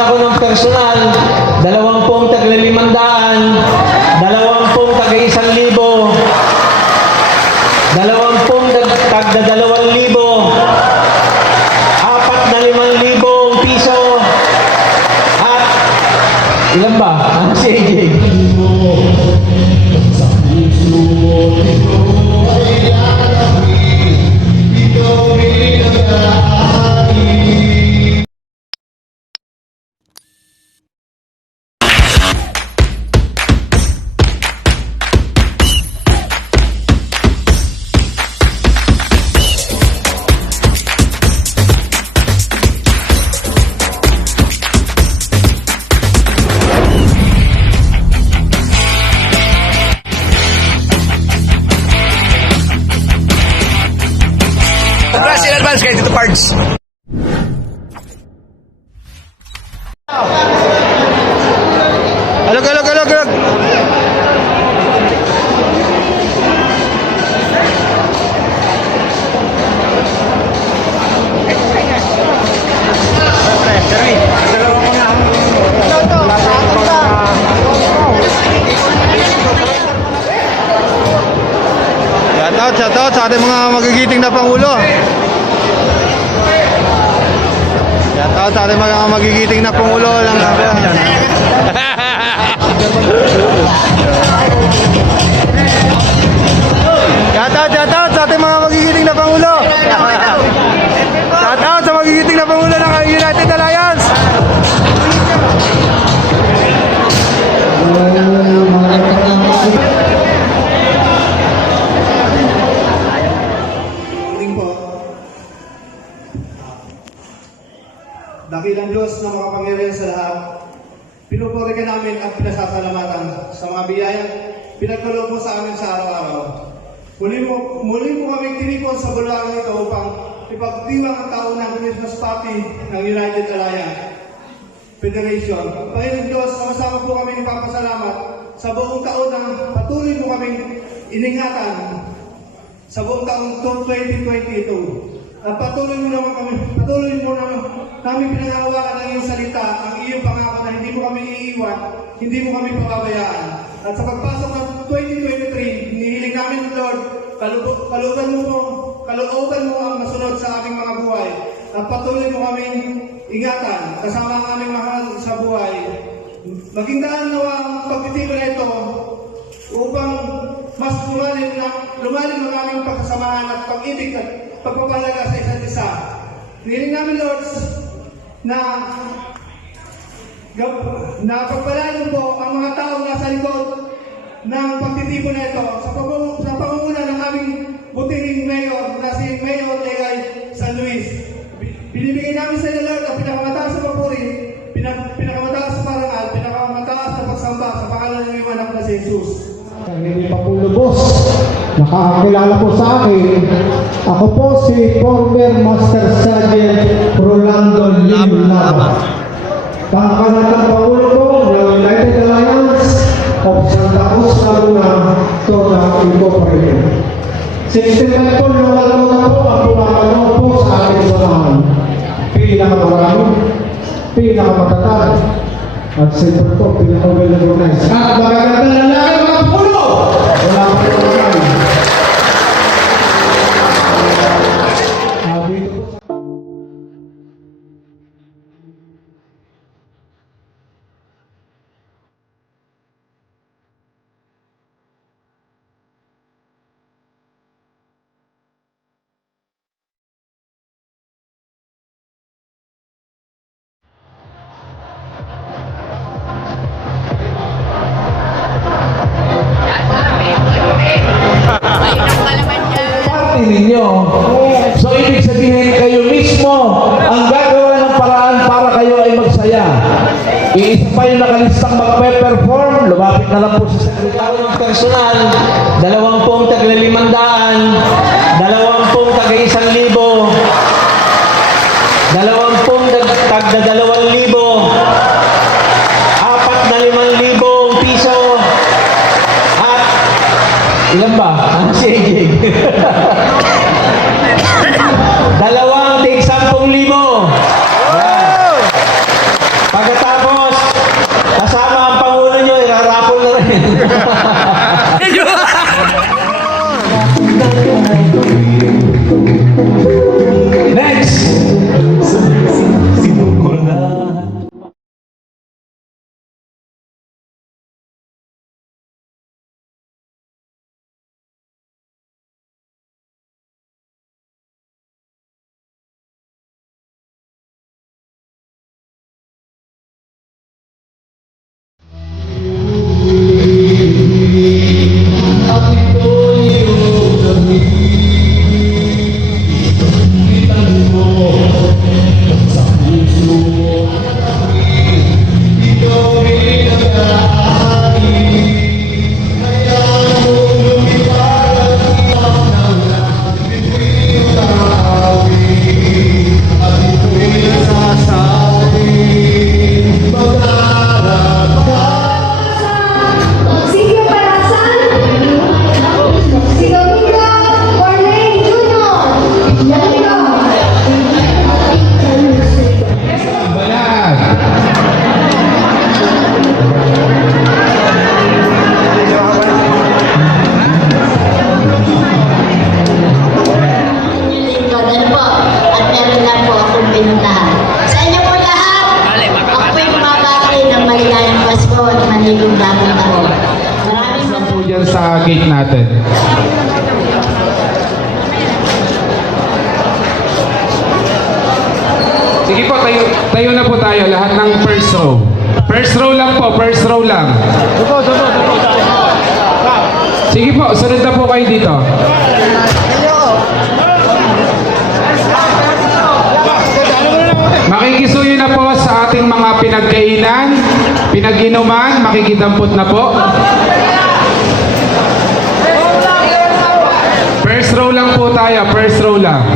Ako ng personal, 20 tagla 500, 20 taga 1,000, 20 tagda 2,000, 4 na 5,000 piso, at ilan ba? Si AJ. Congrats in advance kay Tito Pards. Alog. Shoutout sa ating mga magigiting na Pangulo. Shoutout sa ating mga magigiting na Pangulo lang. Shoutout sa ating mga magigiting na Pangulo. Shoutout sa magigiting na Pangulo ng United Alliance. Dakilang Diyos na makapangyarihan sa lahat, pinupuri ka namin at pinasasalamatan sa mga biyayang pinagkaloob mo sa amin sa araw-araw. Muli mo kaming tinipon sa bulagang ito upang ipagdiwang ang taon ng Christmas Party ng United Alliance Federation. Panginoon Diyos, sama-sama po kami nagpapasalamat sa buong taon na patuloy mo kaming iningatan sa buong taong 2022. At patuloy mo namin pinangahawakan ng iyong salita, ang iyong pangako na hindi mo kami iiwan, hindi mo kami pababayaan. At sa pagpasok ng 2023, hinihiling namin, Lord, kalooban mo ang masunod sa aming mga buhay. At patuloy mo kaming ingatan, kasama ang aming mahal sa buhay. Maging daan nawa ang pagtitibo na ito upang mas lumalim ang aming pagkasamahan at pag-ibig at pagpapalaga sa isa't isa. Hinihiling namin, Lord, na pagpalain po ang mga taong nasa likod ng pagtitipon na ito sa pangunguna ng aming butiring mayor na si Mayor Legay San Luis. Binibigay namin sa iyo, Lord, ang pinakamataas na papuri, pinakamataas na parangal, pinakamataas na pagsamba sa pangalan ng iyong anak na si Jesus. Hindi pa po lubos. Nakakakilala po sa akin. Ako po si former Master Sergeant Rolando Lim Lava. Pangkalatang Pangulo po ng United Alliance of Santa Cruz, Laguna, Toda Incorporated. 65 po luwal ko na po ang pumakalaw po sa aking samahan. Pinakamarami, pinakamatatag, at siyempre po pinaka-well-organized. At magaganda na lang ang mga pulo! Wala po ito naman. Dito po sa... Party ninyo. So ibig sabihin kayo mismo ang gagawa ng paraan para kayo ay magsaya. Iisa pa yung nakalistang magpe-perform, lumapit na lang po sa sekretary ng personal, 20 tagla 500, 20 taga 1,000, 20 tagda 2,000, 4 na 5,000 piso, at ilan ba? Si AJ. Pagkatapos, kasama ang Pangulo nyo, irarapol na rin. Next! Silvio Parasan, si Domingo Corley Jr. Domingo. Lingkod po at meron lang po akong pinuntahan. Sa inyo po lahat, ako po'y bumabati ng maligayang Pasko at manigong bagong taon. Maraming po dyan sa gate natin. Sige po, tayo na po tayo. Lahat ng first row. First row lang po, first row lang. Sige po, sunod na po kayo dito. Makikisuyo na po sa ating mga pinagkainan, pinag-inuman, makikidampot na po. First row lang po tayo, first row lang.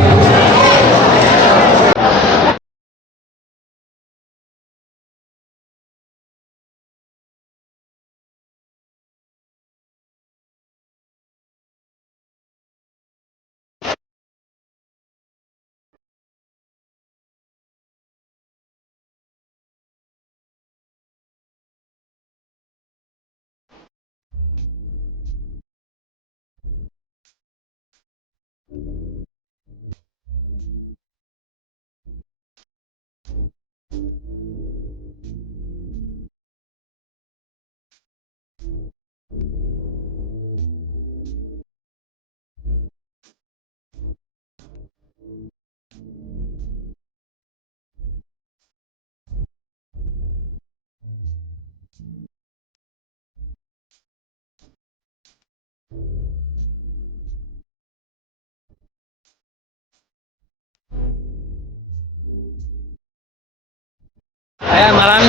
Ayan, maraming